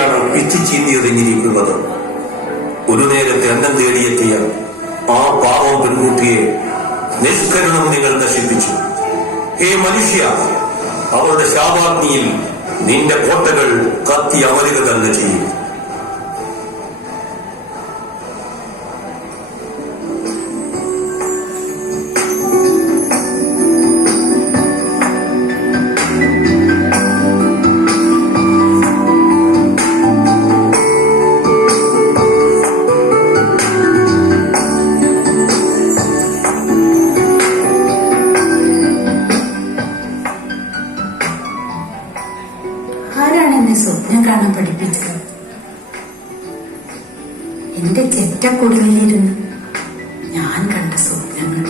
എങ്ങനെയാണ് പിച്ചിച്ചീന്തിയൊതുങ്ങിയിരിക്കുന്നത്. ഒരു നേരത്തെ അന്നം തേടിയെത്തിയ ആ പാവം പെൺകുട്ടിയെ നിഷ്കരണം നിങ്ങൾ നശിപ്പിച്ചു. ഹേ മനുഷ്യ, അവളുടെ ശാപാഗ്നിയിൽ നിന്റെ കോട്ടകൾ കത്തി അമരുക തന്നെ ചെയ്യും. സ്വപ്നം കാണാൻ പഠിപ്പിച്ചത്? എന്റെ ചെറ്റക്കുടലിലിരുന്ന് ഞാൻ കണ്ട സ്വപ്നങ്ങൾ.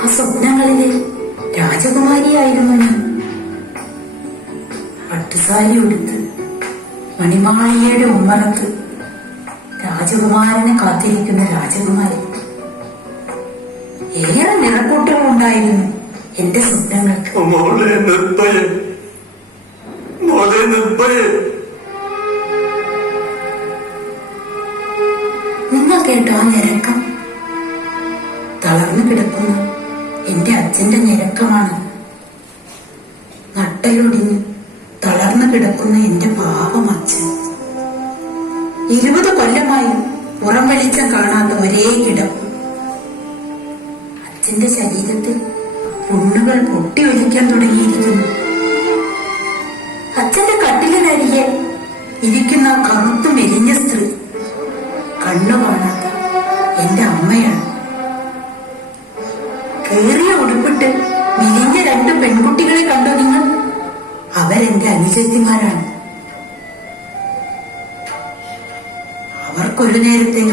ആ സ്വപ്നങ്ങളിലെ രാജകുമാരിയായിരുന്നു ഞാൻ. പട്ടുസാരി ഉടുത്ത് മണിമാളികയുടെ ഉമ്മറത്ത് രാജകുമാരനെ കാത്തിരിക്കുന്ന രാജകുമാരി. ഏറെ നിറക്കൂട്ടങ്ങളുണ്ടായിരുന്നു എന്റെ സ്വപ്നങ്ങൾക്ക്. നിങ്ങൾ കേട്ടോ ആ ഞരക്കം? തളർന്നു കിടക്കുന്ന എന്റെ അച്ഛന്റെ ഞരക്കമാണ്. നട്ടലൊടിഞ്ഞ് തളർന്നു കിടക്കുന്ന എന്റെ പാപം അച്ഛൻ. 20 കൊല്ലമായി പുറം വെളിച്ചം കാണാത്ത ഒരേ കിടപ്പ്. അച്ഛന്റെ ശരീരത്തിൽ പുണ്ണുകൾ പൊട്ടി ഒലിക്കാൻ തുടങ്ങിയിരിക്കുന്നു. അച്ഛന്റെ കട്ടിലിനരികെ ഇരിക്കുന്ന കറുത്തു മെലിഞ്ഞ സ്ത്രീ കണ്ണു കാണാത്ത എന്റെ അമ്മയാണ്. കേറിയ ഉടുപ്പിട്ട് മെലിഞ്ഞ 2 പെൺകുട്ടികളെ കണ്ടോ നിങ്ങൾ? അവരെന്റെ അനുജത്തിമാരാണ്. അവർക്കൊരു നേരത്തെ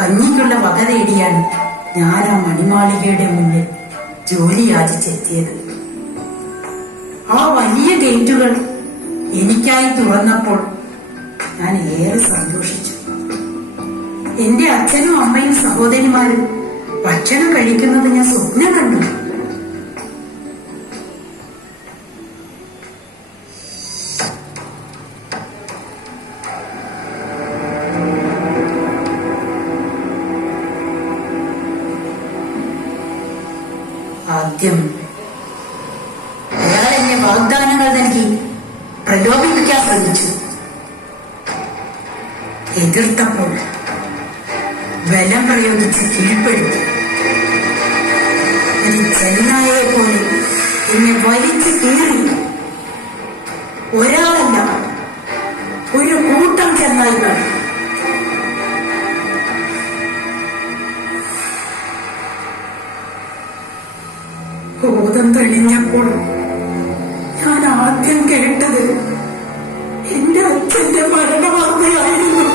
കഞ്ഞിക്കുള്ള വക തേടിയാണ് ഞാൻ ആ മണിമാളികയുടെ മുന്നിൽ ജോലി യാചിച്ചെത്തിയത്. ആ വലിയ ഗേറ്റുകൾ എനിക്കായി തുറന്നപ്പോൾ ഞാൻ ഏറെ സന്തോഷിച്ചു. എന്റെ അച്ഛനും അമ്മയും സഹോദരിമാരും ഭക്ഷണം കഴിക്കുന്നത് ഞാൻ സ്വപ്നം കണ്ടു. ആദ്യം അയാൾ എന്നെ വാഗ്ദാനങ്ങൾ നൽകി പ്രലോഭിപ്പിക്കാൻ ശ്രമിച്ചു. എതിർത്തപ്പോൾ ബലം പ്രയോഗിച്ച് കീഴ്പ്പെടുത്തി. ഒരു ചെന്നായെ പോലെ എന്നെ വലിച്ചു കീറി. ഒരാളല്ല, ഒരു കൂട്ടം ചെന്നായികൾ. ബോധം തെളിഞ്ഞപ്പോൾ ഞാൻ ആദ്യം കേട്ടത് എന്റെ അച്ഛന്റെ മരണവാർത്തയായിരുന്നു.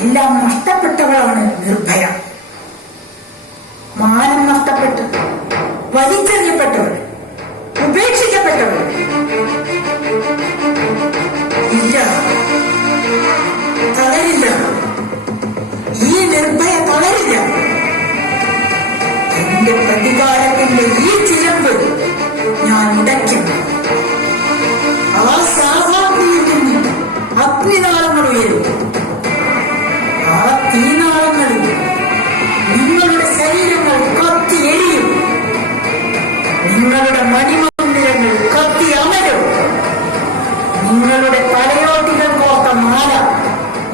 എല്ലാം നഷ്ടപ്പെട്ടവളാണ് നിർഭയ. മാനം നഷ്ടപ്പെട്ട് വലിച്ചെറിയപ്പെട്ടവൾ, ഉപേക്ഷിക്കപ്പെട്ടവൾ. ഇല്ല, തളരില്ല. ഈ നിർഭയ തളരില്ല. എന്റെ പ്രതികാരത്തിന്റെ ഈ ചിലമ്പ് ഞാൻ ഉടയ്ക്കും. ആ സാധാരണയിൽ നിന്ന് അഗ്നിനാളങ്ങൾ ഉയരും. ആ തീനാളങ്ങളിൽ നിങ്ങളുടെ ശരീരങ്ങൾ കത്തി എരിയും. നിങ്ങളുടെ മണിമന്ദിരങ്ങൾ കത്തി അമരും. നിങ്ങളുടെ തലയോട്ടികൾ കോർത്ത മാല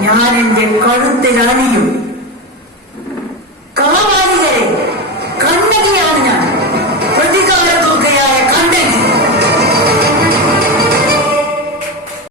ഞാൻ എന്റെ കഴുത്തിൽ അണിയും. കാവാലിക